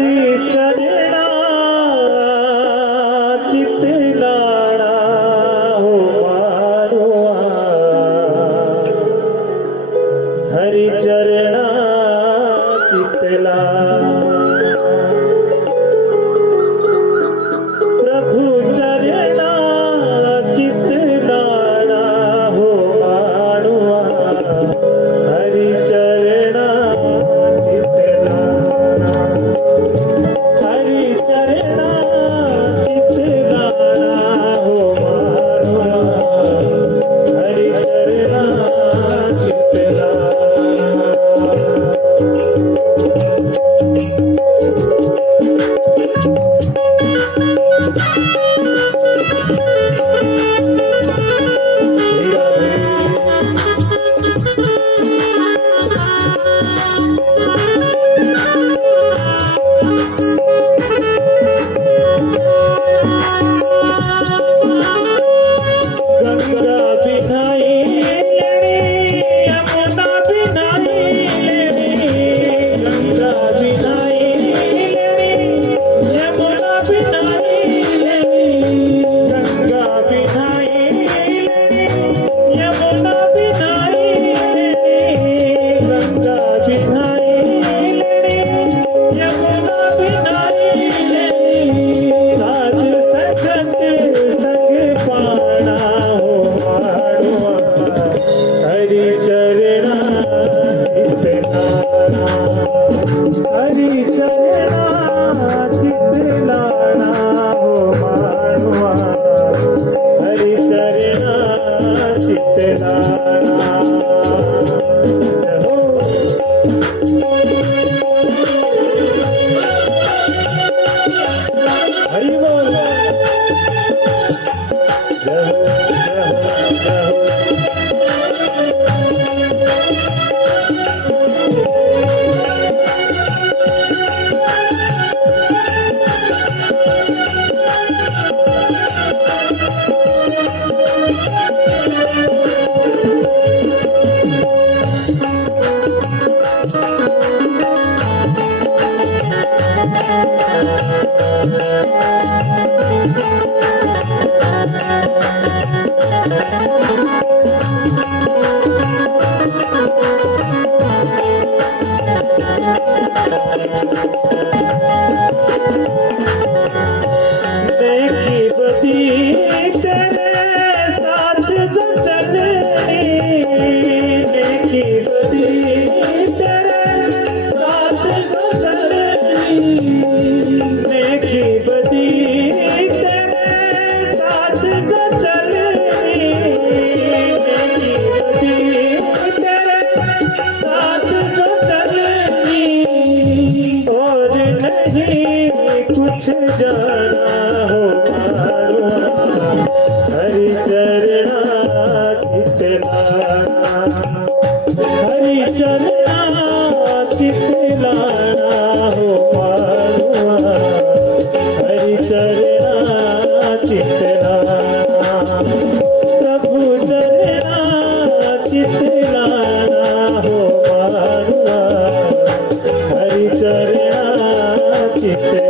चरणा चित लाड़ा हो मारुआ हरि चरणा चित प्रभु चरणा चित लाड़ा हो मारुआ हरि चरणा चित हरि चरणा चित लाड़ा हो मारुआ हरि चरणा चित गंगा बिनाई यमुना बिनाई गंगा बिनाई यमुना बिनाई गंगा बिनाई यमुना बिनाई गंगा बिनाई यमुना बिनाई साध संगत संग पाना हो मारुआ हरि चरणा चित लाड़ा हरि चरणा चित लाड़ा हो मारुआ हरि चरणा चित लाड़ा हरि बोल जय हो जय हो जय हो देखी बदी तेरे साथ जो चलनी देखी बदी तेरे साथ जो चलनी देखी बदी तेरे साथ जो चलनी देखी बदी तेरे साथ जो चलनी और नहीं कुछ जाना हो मारुआ हरि चरणा चित लाड़ा हरि चरणा चित लाड़ा हो मारुआ हरि चरणा चित लाड़ा प्रभु चरणा चित लाड़ा हो मारुआ हरि चरणा चित